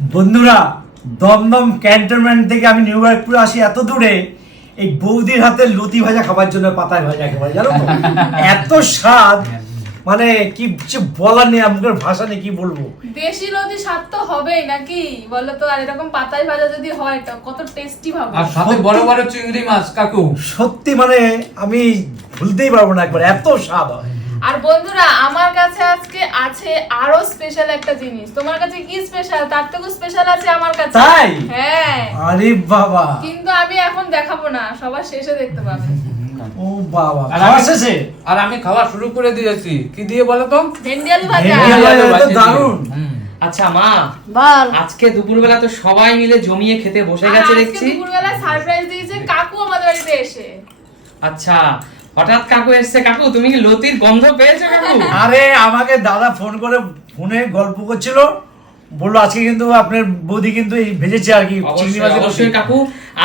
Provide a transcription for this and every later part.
বন্ধুরা, দমদম ক্যান্টনমেন্ট থেকে আমি নিউ ব্যারাকপুরে আসি এত দূরে এই বৌদির হাতে লতি ভাজা খাবার জন্য, পাতায় ভাজা একেবারে, জানো তো এত স্বাদ, মানে কি কিছু বলার নেই, আমাদের ভাষা নেই কি বলবো। দেশি লতি স্বাদ তো হবেই নাকি বলো তো, আর এরকম পাতায় ভাজা যদি হয় তো কত টেস্টি ভাবো। আর সাথে বড় বড় চিংড়ি মাছ কাকু, সত্যি মানে আমি ভুলতেই পারবো না, একবার এত স্বাদ হয়। আর বন্ধুরা আমার কাছে আজকে আছে আরো স্পেশাল একটা জিনিস। তোমার কাছে কি স্পেশাল? তার থেকেও স্পেশাল আছে আমার কাছে। তাই? হ্যাঁ। আরে বাবা, কিন্তু আমি এখন দেখাবো না, সবার শেষে দেখতে পাবে। ও বাবা, আর খাওয়া আমি- শেষে? আর আমি খাওয়া শুরু করে দিয়েছি। কি দিয়ে বলো তো? ভেন্ডি আলু ভাজা। ভেন্ডি আলু ভাজা তো দারুণ। আচ্ছা মা, বল। আজকে দুপুরবেলা তো সবাই মিলে জমিয়ে খেতে বসে আর গেছে আজকে দেখছি। দুপুরবেলা সারপ্রাইজ দিয়েছে কাকু আমাদের বাড়িতে এসে। আচ্ছা, হঠাৎ কাকু এসেছে। কাকু তুমি কি লতির গন্ধ পেয়েছো কাকু? আরে আমাকে দাদা ফোন করে ফোনে গল্প করছিল, বললো আজকে কিন্তু আপনার বৌদি কিন্তু এই ভেজেছে আর কি চিংড়ি মাছ। অবশ্যই কাকু।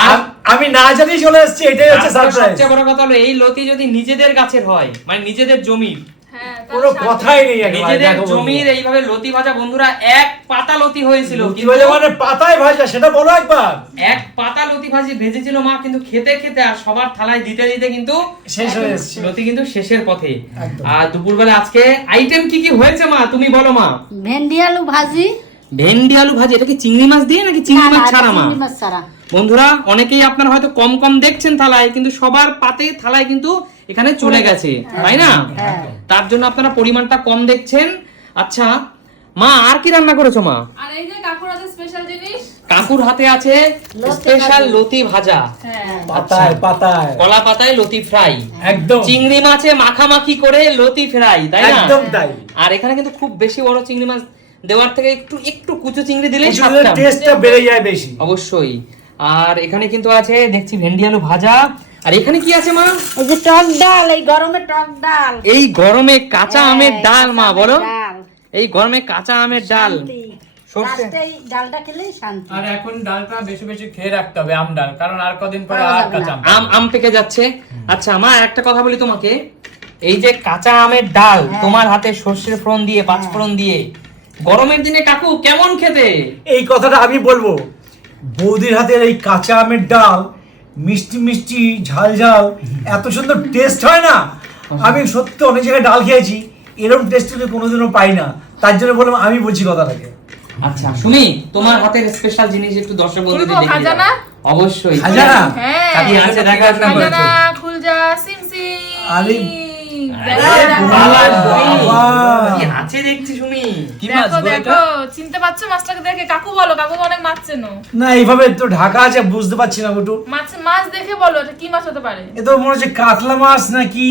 আর আমি না জানি চলে এসেছি, এটাই হচ্ছে তারপরে সারপ্রাইজ। সবচেয়ে বড় কথা হলো এই লতি যদি নিজেদের গাছের হয়, মানে নিজেদের জমির, হ্যাঁ, কোনো কথাই নেই, একেবারে নিজেদের দেখো বন্ধু। জমির এইভাবে লতি ভাজা, বন্ধুরা এক পাতা লতি হয়েছিল, লতি কিন্তু ভাজা মানে পাতায় ভাজা, সেটা বলো একবার। এক পাতা লতি ভাজি ভেজেছিল মা, কিন্তু খেতে খেতে আর সবার থালায় দিতে দিতে কিন্তু শেষ হয়ে এসেছে। লতি কিন্তু শেষের পথে। একদম। আর দুপুরবেলা আজকে আইটেম কি কি হয়েছে মা, তুমি বলো মা। ভেন্ডি আলু ভাজি। ভেন্ডি আলু ভাজি, এটা কি চিংড়ি মাছ দিয়ে নাকি চিংড়ি মাছ ছাড়া মা? চিংড়ি মাছ ছাড়া। বন্ধুরা অনেকেই আপনারা হয়তো কম কম দেখছেন থালায়, কিন্তু সবার পাতে থালায় কিন্তু এখানে চলে গেছে, তাই না? হ্যাঁ। তার জন্য আপনারা পরিমাণটা কম দেখছেন। আচ্ছা মা, আর কি রান্না করেছো মা? আর এই যে কাকুর আছে স্পেশাল জিনিস। কাকুর হাতে আছে লতি স্পেশাল ভাজি। লতি ভাজা, হ্যাঁ। পাতায় পাতায় কলা পাতায় লতি ফ্রাই, একদম চিংড়ি মাছে মাখামাখি করে লতি ফ্রাই, তাই না? একদম তাই। আর এখানে কিন্তু খুব বেশি বড় চিংড়ি মাছ দেওয়ার থেকে একটু একটু কুচো চিংড়ি দিলেই স্বাদটা টেস্টটা বেড়ে যায় বেশি। অবশ্যই। আর এখানে কিন্তু আছে দেখছি ভেন্ডি আলু ভাজা। আর এখানে কি আছে মা? এই যে টক ডাল, এই গরমে টক ডাল। এই গরমে কাঁচা আমের ডাল মা, বলো ডাল। এই গরমে কাঁচা আমের ডাল। শান্তি। সর্ষে। লাস্টে এই ডালটা খেলেই শান্তি। আর এখন ডালটা বেশি বেশি খেয়ে রাখতে হবে, আম ডাল, কারণ আর কদিন পরে পাওয়া আর যাবে কাঁচা না। আম। আম পেকে যাচ্ছে। আচ্ছা মা, একটা কথা বলি তোমাকে, এই যে কাঁচা আমের ডাল তোমার হাতে সর্ষের ফোড়ন দিয়ে, পাঁচ ফোড়ন দিয়ে, গরমের দিনে কাকু কেমন খেতে? এই কথাটা আমি বলবো, বৌদির হাতের এই কাঁচা আমের ডাল মিষ্টি মিষ্টি ঝাল ঝাল, এত সুন্দর টেস্ট হয় না। আমি সত্যি অনেক জায়গায় ডাল খেয়েছি, এরকম টেস্ট কোনোদিনও পাই না। তার জন্য বললাম, আমি বলছি কথাটাকে। আচ্ছা শুনি, তোমার হাতের স্পেশাল জিনিস একটু দর্শক বন্ধুদের খুলবো, দেখিয়ে খাজা দাও। না? অবশ্যই। খাজা না? হ্যাঁ। কি আছে দেখা রান্না আপনার? করেছো? খাজানা খুলজা সিমসি। আরে, দেখো, বাবা, বাবা। কি আছে দেখছি শুনি। কি মাছ দেখো গো এটা? দেখো, চিনতে পারছো মাছটাকে দেখে? কাকু বলো, কাকু তো অনেক মাছ চেনো। না, এইভাবে তো ঢাকা আছে, বুঝতে পারছি না গোটু। মাছ দেখে বলো এটা কি মাছ হতে পারে। এ তো মনে হচ্ছে কাতলা মাছ নাকি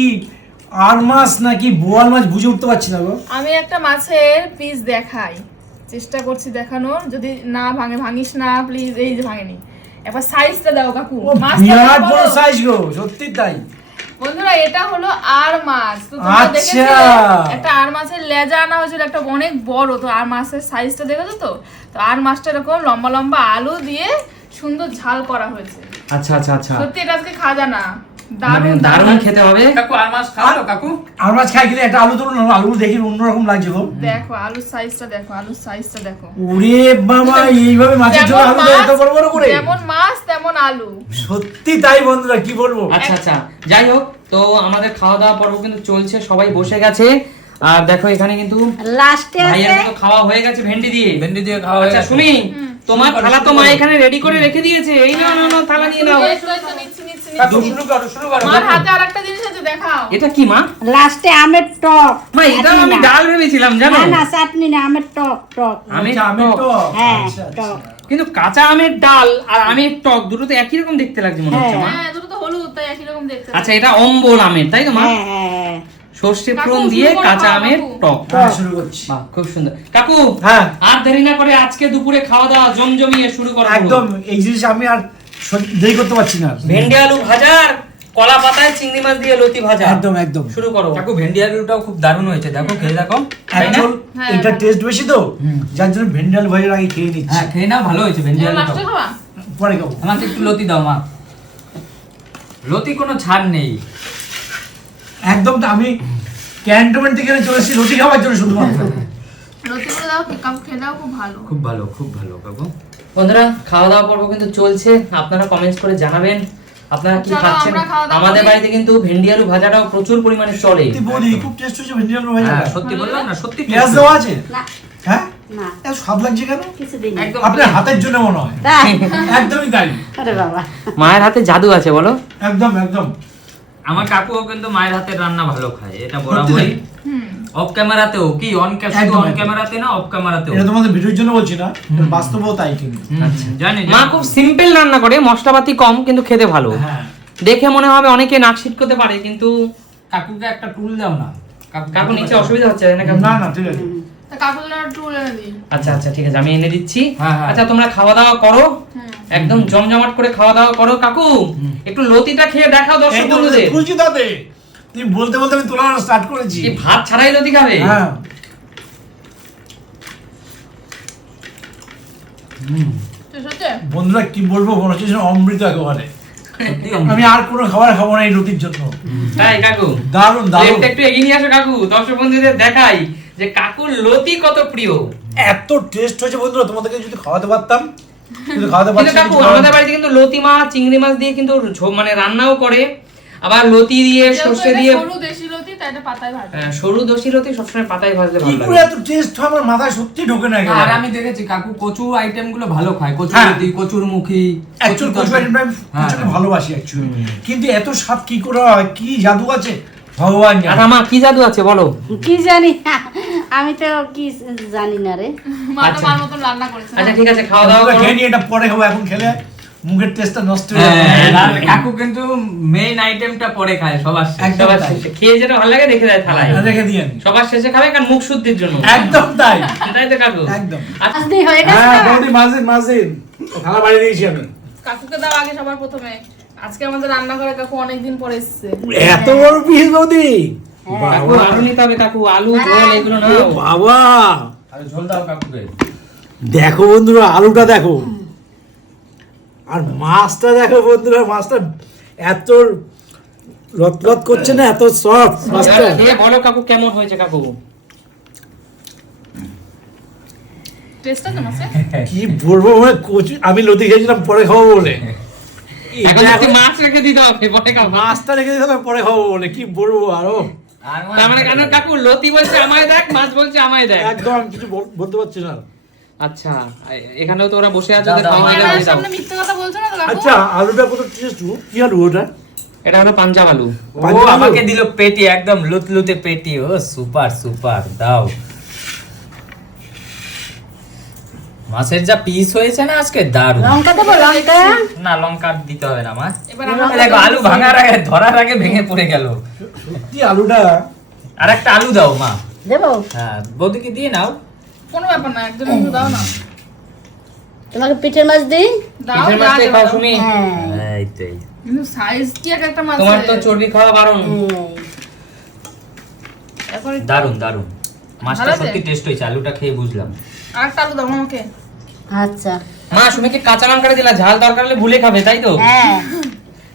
আর মাছ নাকি বোয়াল মাছ, বুঝে উঠতে পারছি না গো। আমি একটা মাছের পিস দেখাই, চেষ্টা করছি দেখানোর, যদি না ভাঙিস না প্লিজ। এই যে ভাঙেনি, এবার সাইজটা দাও কাকু। ও মাছটা বিরাট বলো। বড় সাইজ গো, সত্যি তাই। বন্ধুরা এটা হলো আর মাছ, তো তোমরা আচ্ছা। দেখেছিলে একটা আর মাছের লেজা আনা হয়েছিল, একটা অনেক বড়। তো আর মাছের সাইজটা দেখেছো তো? তো আর মাছটা এরকম লম্বা লম্বা আলু দিয়ে সুন্দর ঝাল করা হয়েছে। আচ্ছা আচ্ছা আচ্ছা, সত্যি এটা আজকে খাজা না, মানে দারুণ দারুণ দারুণ খেতে হবে। কাকু আর মাছ খাও তো কাকু? আর মাছ খাই, কিন্তু একটা আলু তুলুন, আলু দেখি অন্যরকম লাগছে গো। দেখো আলুর সাইজটা দেখো, আলুর সাইজটা দেখো। ওরে বাবা, এইভাবে মাছের ঝোল আলু দেয় এত বড় বড় করে? যেমন মাছ তেমন আলু। সত্যি তাই বন্ধুরা, কি বলবো। আচ্ছা আচ্ছা, যাই হোক, তো আমাদের খাওয়া দাওয়া পর্ব কিন্তু চলছে, সবাই বসে গেছে। আর দেখো এখানে কিন্তু লাস্টে ভাইয়ের আছে তো খাওয়া হয়ে গেছে ভেন্ডি দিয়ে। ভেন্ডি দিয়ে খাওয়া হয়ে আচ্ছা গেছে। শুনি, তোমার থালা তো মা এখানে রেডি করে রেখে দিয়েছে। এই নাও নাও নাও, থালা নিয়ে নাও। নিচ্ছি। কাকু শুরু করো, শুরু করো। মার হাতে আরেকটা জিনিস আছে, দেখাও। এটা কি মা? লাস্টে আমের টক। মা এটা চাটনি আমি না। ডাল ভেবেছিলাম জানো। না না, চাটনি না, আমের টক টক। আমের আচ্ছা, আমের টক। টক। হ্যাঁ, আচ্ছা, আচ্ছা। টক। কিন্তু কাঁচা আমের ডাল আর আমের টক দুটো তো একই রকম দেখতে লাগছে মনে হচ্ছে মা। হ্যাঁ দুটো তো হলুদ, তাই একই রকম দেখতে। আচ্ছা এটা অম্বল আমের, তাই তো মা? হ্যাঁ হ্যাঁ। সর্ষে কাকু, ফোড়ন শুরু দিয়ে করো, কাঁচা খাও, আমের কাকু। টক। হ্যাঁ, শুরু করছি। বাহ, খুব সুন্দর। কাকু হ্যাঁ, আর দেরি না করে আজকে দুপুরে খাওয়া দাওয়া জমজমিয়ে শুরু করো। একদম এই জিনিস আমি আর দেরি করতে পারছি না। ভেন্ডি আলু ভাজা আর কলা পাতায় চিংড়ি মাছ দিয়ে লতি ভাজা। একদম একদম। শুরু করো। কাকু ভেন্ডি আলুটাও খুব দারুণ হয়েছে, দেখো খেয়ে দেখো। তাই না? একচুয়াল হ্যাঁ, এটা হ্যাঁ। টেস্ট বেশি তো, যার জন্য ভেন্ডি আলু ভাজার আগে খেয়ে নিচ্ছি। হ্যাঁ খেয়ে নাও, ভালো হয়েছে ভেন্ডি তুমি আলুটাও। লাস্টে খাবা? পরে খাবো। আমাকে একটু লতি দাও মা। লতি কোনো ছাড় নেই। একদম, তো আমি ক্যান্টনমেন্ট থেকে চলে এসেছি রুটি খাওয়ার জন্য শুধুমাত্র। লতিগুলো দাও, কাকু খেয়ে দাও, খুব ভালো। খুব ভালো কাকু। বন্ধুরা খাওয়া দাওয়া পর্ব কিন্তু চলছে, আপনারা কমেন্টস করে জানাবেন আপনারা কি চলো, খাচ্ছেন। আমরা খাওয়া দাওয়া আমাদের করি। বাড়িতে কিন্তু ভেন্ডি আলু ভাজাটাও প্রচুর পরিমাণে চলে। সত্যি বৌদি খুব টেস্ট হয়েছে ভেন্ডি আলু ভাজা। হ্যাঁ সত্যি বললাম না, সত্যি পেঁয়াজ taste দেওয়া হয়েছে। আছে? না হ্যাঁ না এত স্বাদ লাগছে কেন? কিছু দিন একদম আপনার হাতের জন্য মনে হয়। তাই একদমই তাই, আরে বাবা মায়ের হাতে জাদু আছে বলো। একদম একদম। আমার কাকুও কিন্তু মায়ের হাতের রান্না ভালো খায়, এটা সত্যি বরাবরই। তাই? হুম। অফ ক্যামেরাতেও কি অন একদম, অন একদম। ক্যামেরাতে না, অফ ক্যামেরাতেও। এটা তোমাদের ভিডিওর জন্য বলছি না, বাস্তবেও তাই কিন্তু। জানি মা খুব সিম্পল রান্না করে, মশলাপাতি কম কিন্তু খেতে ভালো। হ্যাঁ দেখে মনে হবে অনেকে নাক ছিটকতে পারে, কিন্তু কাকুকে একটা টুল দাও না। কাকু নিচে অসুবিধা হচ্ছে তাই না কাকু? না না ঠিক আছে। তা কাকুর জন্য একটু টুল এনে দিই। আচ্ছা আচ্ছা ঠিক আছে, আমি এনে দিচ্ছি। হ্যাঁ, হ্যাঁ। আচ্ছা তোমরা খাওয়া দাওয়া করো, হুম। একদম জমজমাট করে খাওয়া দাওয়া করো। কাকু একটু লতিটা খেয়ে দেখাও দর্শক এই তো বন্ধুদের। তুলছি তাতে, তুমি বলতে বলতে আমি তোলা স্টার্ট করেছি। কি ভাত ছাড়াই লতি খাবে? হ্যাঁ শেষ হচ্ছে? বন্ধুরা কি বলবো, মনে হচ্ছে যেন অমৃত একেবারে। সত্যি আমি আর কোনো খাবার খাবো না এই রুটির জন্য। তাই কাকু দারুণ দারুণ। প্লেটটা একটু এগিয়ে নিয়ে আসো কাকু, দর্শক বন্ধুদের দেখাই যে কাকুর লতি কত প্রিয়। এত টেস্ট হয়েছে বন্ধুরা, তোমাদেরকে যদি খাওয়াতে পারতাম, কিন্তু খাওয়াতে কিন্তু পারছি না, কাকু কিছু করার আমাদের নেই। বাড়িতে কিন্তু লতি মাছ চিংড়ি মাছ দিয়ে কিন্তু মানে রান্নাও করে, আবার লতি দিয়ে যেহেতু সর্ষে এটা দিয়ে সরু দেশি লতি, তাই এটা পাতায় ভাজা। সরু দোষী লতি সবসময় পাতায় ভাজলে কি ভালো করে লাগে। এত টেস্ট হয় আমার মাথায় সত্যি ঢোকে না আর একেবারে। আমি দেখেছি কাকু কচু আইটেম গুলো ভালো খায়, কচু হ্যাঁ। লতি, কচুর মুখী, অ্যাকচুয়ালি কচু আইটেমটা আমি হ্যাঁ, প্রচন্ড হ্যাঁ। ভালোবাসি অ্যাকচুয়ালি, কিন্তু এত স্বাদ কি করে হয়, কি জাদু আছে ভগবান জানে। আচ্ছা মা কি জাদু আছে বলো। কি জানি আমি তো কি জানি না রে মা তো আচ্ছা। মার মতন রান্না করেছে। আচ্ছা ঠিক আছে খাওয়া দাওয়া আমরা করো। খেয়ে নিয়ে এটা পরে খাবো, এখন খেলে মুখের টেস্টটা নষ্ট হয়ে যাবে। হ্যাঁ, আর কাকু কিন্তু মেইন আইটেমটা পরে খায় সবার শেষে। একদম সবার তাই। শেষে খেয়ে যেটা ভালো লাগে রেখে দেয় থালায়। রেখে দিয়ে আমি। সবার শেষে খাবে কারণ মুখ শুদ্ধির জন্য। একদম তাই, তাই তো কাকু? একদম। আচ্ছা, আজ দিয়ে হয়ে গেছে হ্যাঁ না? বৌদি মাঝদিন মাঝদিন খানা বাড়িয়ে দিয়েছি আমি। কাকুকে দাও আগে সবার প্রথমে। আজকে আমাদের রান্না করে কাকু অনেকদিন পরে এসেছে। এত বড় পিস বৌদি, কাকু আলু নিতে হবে কাকু, আলু ঝোল এগুলো ও নাও। বাবা আর ঝোল দাও কাকুকে। দেখো বন্ধুরা আলুটা দেখো, আর মাছটা দেখো বন্ধুরা, মাছটা এত লতলত করছে না, এত সফট মাছটা। এবার খেয়ে বলো কাকু কেমন হয়েছে কাকু। টেস্টটা কেমন আছে? কি বলবো, মানে কচু আমি লতি খেয়েছিলাম পরে খাবো বলে, এখন এটা যদি এখন মাছ রেখে দিতে হবে পরে খাবো। মাছটা রেখে দিতে হবে পরে খাবো বলে, কি বলবো আরো। আর তার মানে কেন কাকু লতি বলছে আমায় দেখ, মাছ বলছে আমায় দেখ। একদম আমি কিছু বলতে পারছি না। আচ্ছা এখানেও তো ওরা বসে আছে, দাও, ওদের দাও, খাওয়া হয়ে ক্যামেরার গেলে দাও। সামনে মিথ্যে কথা বলছো না তো কাকু? আচ্ছা আলুটা কত টেস্ট, কি আলু ওটা? এটা হলো পাঞ্জাব আলু। ও আমাকে দিল পেটি, একদম লুতলুতে পেটি। ও সুপার সুপার, দাও। মাছের যা পিস হয়েছে না আজকে, দারুণ। লঙ্কা দেবো লঙ্কা না লঙ্কা দিতে হবে না মা। এবার আমরা দেখো আলু ভাঙার আগে, ধরার আগে ভেঙে পড়ে গেল। সত্যি আলুটা আর একটা আলু দাও মা। দেবো হ্যাঁ বৌদিকে দিয়ে নাও। কোনো ব্যাপার না, একজন একটু দাও না। তোমাকে পিঠের মাছ দিই দাও, পিঠের যা মাছটাই দেবে খাও দাও। সুমি। হ্যাঁ এই তো এই। কিন্তু সাইজ কি একটা মাছ? তোমার তো চর্বি খাওয়া বারণ। এখন একটু- দারুণ দারুণ। মাছটা ভালো আছে? সত্যি টেস্ট হয়েছে, আলুটা খেয়ে বুঝলাম। আরেকটা আলু দাও আমাকে। আচ্ছা মা সুমিকে কাঁচা লঙ্কা দিলা, ঝাল দরকার হলে ভুলে খাবে তাই তো? হ্যাঁ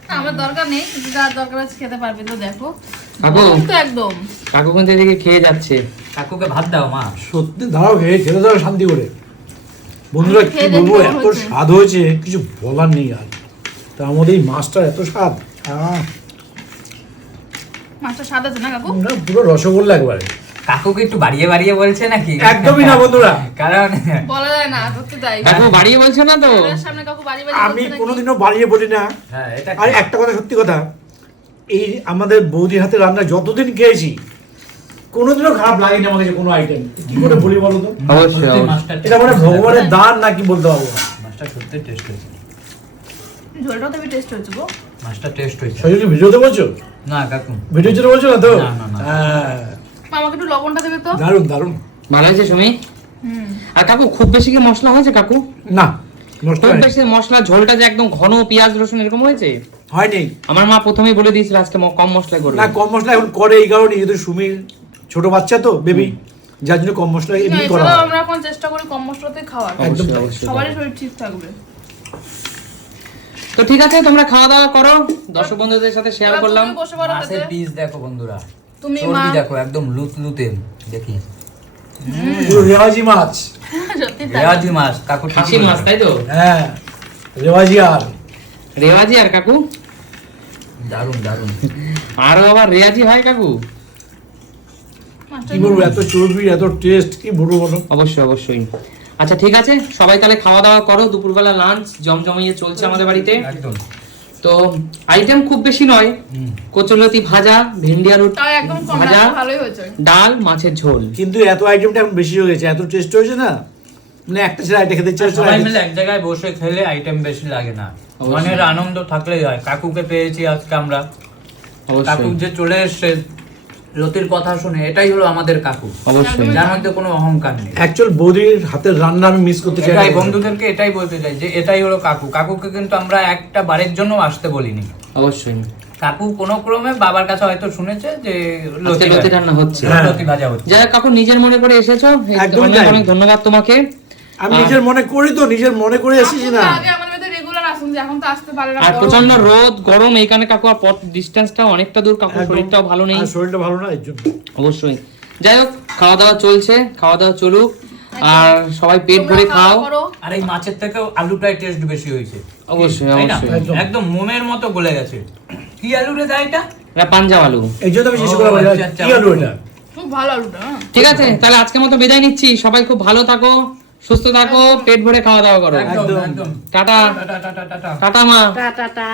না, আমার দরকার নেই, যার দরকার আছে খেতে পারবে। তো দেখো কাকু গরম তো একদম। কাকু কিন্তু এদিকে খেয়ে যাচ্ছে। কাকুকে ভাত দাও মা। সত্যি দাঁড়াও, খেতে দাও শান্তি করে। বন্ধুরা কি খেয়ে বলবো, দেখি কেমন এত হয়েছে। স্বাদ হয়েছে কিছু বলার নেই আর। তার মধ্যে এই মাছটার এত স্বাদ, মাছটা স্বাদ আছে না কাকু? পুরো রসগোল্লা একবারে। কাকুকে একটু বাড়িয়ে বাড়িয়ে বলছে নাকি? একদমই না বন্ধুরা, কারণ বলা যায় না, সত্যি তাই। কাকু বাড়িয়ে বলছো না তো? ক্যামেরার সামনে কাকু বাড়ি বাড়ি আমি বলছে নাকি? কোনোদিনও বাড়িয়ে বলি না। হ্যাঁ এটা আর একটা কথা, সত্যি কথা, এই আমাদের বৌদির হাতে রান্না যতদিন খেয়েছি কোনোদিনও খারাপ লাগেনি আমাকে, যে কোনো আইটেম। কি করে বলি বলো তো, অবশ্যই অবশ্যই। মাছটা এটা মানে ভগবানের দান নাকি বলতে পারবো না। মাছটা সত্যি টেস্ট হয়েছে। ঝোলটাও তো টেস্ট হয়েছে গো। মাছটা টেস্ট হয়েছে। সরাসরি ভিডিওতে বলছো, না কাকু ভিডিওর জন্য বলছো না তো? না, না, না। হ্যাঁ, মা, আমাকে একটু লবণটা দেবে তো। দারুণ দারুণ। ভালো হয়েছে সুমি? হুম। আর কাকু খুব বেশি কি মশলা হয়েছে কাকু? না নষ্ট খুব হয়নি। বেশি মশলা, ঝোলটা যে একদম ঘন পেঁয়াজ রসুন এরকম হয়েছে? হয়নি আমার মা প্রথমেই বলে দিয়েছিল আজকে কম মশলা করবে। না, কম মশলা এখন করে এই কারণে, যেহেতু সুমির ছোট বাচ্চা তো বেবি, যার জন্য কম মশলা না, এমনি করা এছাড়াও হয়। আমরা এখন চেষ্টা করি কম মশলাতে খাওয়ার। একদম অবশ্যই, তাই। অবশ্যই। সবারই শরীর ঠিক থাকবে। তো ঠিক আছে তোমরা খাওয়া দাওয়া করো, দর্শক বন্ধুদের সাথে শেয়ার এবার করলাম। তুমি বসে পড়ো মাছের খেতে। পিস দেখো বন্ধুরা, তুমি চর্বি মা- দেখো একদম লুতলুতে। দেখি পুরো রেওয়াজি মাছ। সত্যি তাই। রেওয়াজি মাছ কাকু খাসির মাছ তাই তো? হ্যাঁ রেওয়াজি আর রেওয়াজি আর কাকু? দারুন দারুন। আরো আবার রেয়াজি হয় কাকু? মাছটা কি বলবো, এত চর্বি এত টেস্ট, কি বলবো বলো। অবশ্যই অবশ্যই। আচ্ছা ঠিক আছে, সবাই তাহলে খাওয়া দাওয়া করো, দুপুরবেলা লাঞ্চ জমজমিয়ে চলছে আমাদের বাড়িতে। একদম। তো আইটেম খুব বেশি নয়, কচুরলতি ভাজা, ভেন্ডি আলু তাও একদম কম ভাজা, রাখা ভালোই হয়েছে। ডাল, মাছের ঝোল। কিন্তু এত আইটেমটা এখন বেশি হয়ে গেছে, এত টেস্ট হয়েছে না, মানে একটা ছেলে আইটেম খেতে ইচ্ছা হচ্ছে সবাই মিলে এক জায়গায় বসে খেলে আইটেম বেশি লাগে না, অবশ্যই। মনের আনন্দ থাকলেই হয়। কাকুকে পেয়েছি আজকে আমরা, কাকু অবশ্যই যে চলে এসছে লতির কথা শুনে, এটাই হলো আমাদের কাকু, অবশ্যই। যার মধ্যে কোনো অহংকার নেই। অ্যাকচুয়াল বৌদির হাতের রান্না আমি মিস করতে চাই এটাই না। বন্ধুদেরকে এটাই বলতে চাই যে এটাই হলো কাকু। কাকুকে কিন্তু আমরা একটা বারের জন্য আসতে বলিনি। অবশ্যই। কাকু কোনো ক্রমে বাবার কাছে হয়তো শুনেছে যে আজকে লতি রান্না হচ্ছে। লতি ভাজা হচ্ছে। যাই হোক কাকু, নিজের মনে করে এসেছো, একদমই অনেক তাই। অনেক ধন্যবাদ তোমাকে। আমি নিজের মনে করি তো, নিজের মনে করে এসেছি না। আগে আমাদের বাড়িতে রেগুলার আসুন, যে এখন তো আসতে পারে না। আর গরম। প্রচন্ড রোদ গরম এইখানে কাকু, আর পথ ডিস্টেন্সটাও অনেকটা দূর কাকু, একদম। শরীরটাও ভালো নেই। আর শরীরটা ভালো না, এর জন্য। অবশ্যই। যাই হোক, খাওয়া দাওয়া চলছে, খাওয়া দাওয়া চলুক, আর সবাই পেট তোমরা ভরে খাও। খাওয়া করো। আর এই মাছের থেকেও আলুটাই টেস্ট বেশি হয়েছে। অবশ্যই, তাই না? অবশ্যই। একদম। একদম মোমের মতো গলে গেছে। কি আলু রে দা এটা? এটা পাঞ্জাব আলু। এই জন্য আমি শেষ করে ও, বলি, আচ্ছা, আচ্ছা। কি আলু এটা। খুব ভালো আলুটা, হ্যাঁ। ঠিক আছে, তাহলে আজকের মতো বিদায় নিচ্ছি। সবাই খুব ভালো থাকো, সুস্থ থাকো, পেট ভরে খাওয়া দাওয়া করো। একদম একদম। একদম। Tata tata tata tata. Tata মা। টা টা টা